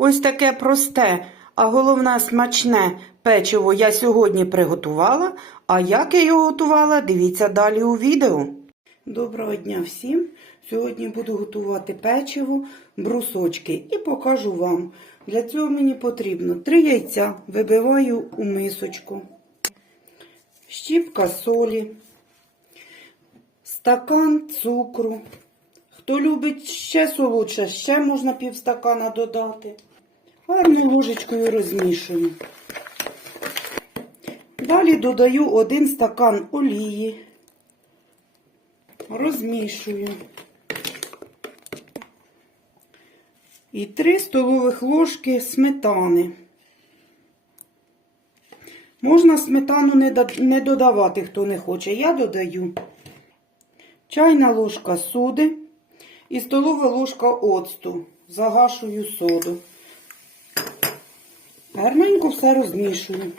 Ось таке просте, а головне смачне печиво я сьогодні приготувала. А як я його готувала, дивіться далі у відео. Доброго дня всім! Сьогодні буду готувати печиво, брусочки і покажу вам. Для цього мені потрібно 3 яйця, вибиваю у мисочку, щіпка солі, стакан цукру. Хто любить ще солодше, ще можна півстакана додати. Гарною ложечкою розмішую. Далі додаю один стакан олії, розмішую. І 3 столових ложки сметани. Можна сметану не додавати, хто не хоче. Я додаю чайна ложка соди і столова ложка оцту. Загашую соду. Гарненько все розмішую.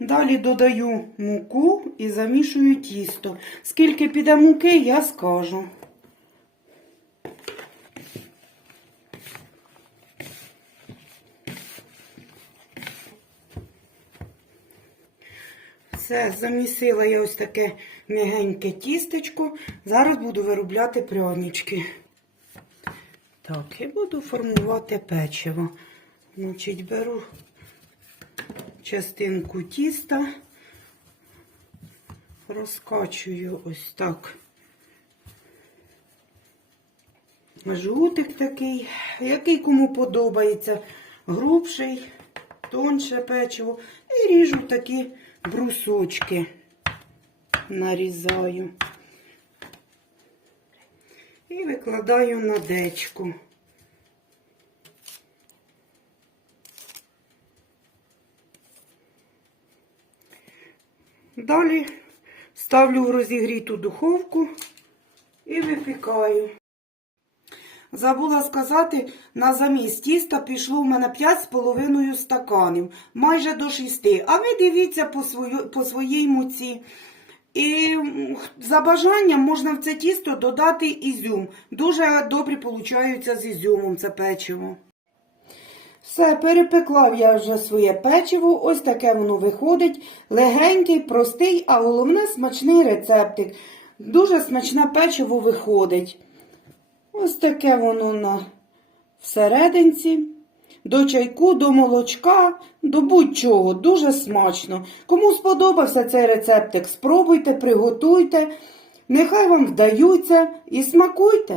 Далі додаю муку і замішую тісто. Скільки піде муки, я скажу. Все, замісила я ось таке м'ягеньке тістечко. Зараз буду виробляти прянички. Так, і буду формувати печиво. Значить, беру частинку тіста, розкачую ось так. Жгутик такий, який кому подобається, грубший, тонше печиво. І ріжу такі брусочки, нарізаю. І викладаю на дечку. Далі ставлю в розігріту духовку і випікаю. Забула сказати, на замість тіста пішло в мене 5,5 стаканів, майже до 6. А ви дивіться по, свою, по своїй муці. І за бажанням можна в це тісто додати ізюм. Дуже добре получаються з ізюмом це печиво. Все, перепекла я вже своє печиво. Ось таке воно виходить. Легенький, простий, а головне смачний рецептик. Дуже смачне печиво виходить. Ось таке воно на всерединці. До чайку, до молочка, до будь-чого. Дуже смачно. Кому сподобався цей рецептик, спробуйте, приготуйте. Нехай вам вдаються і смакуйте.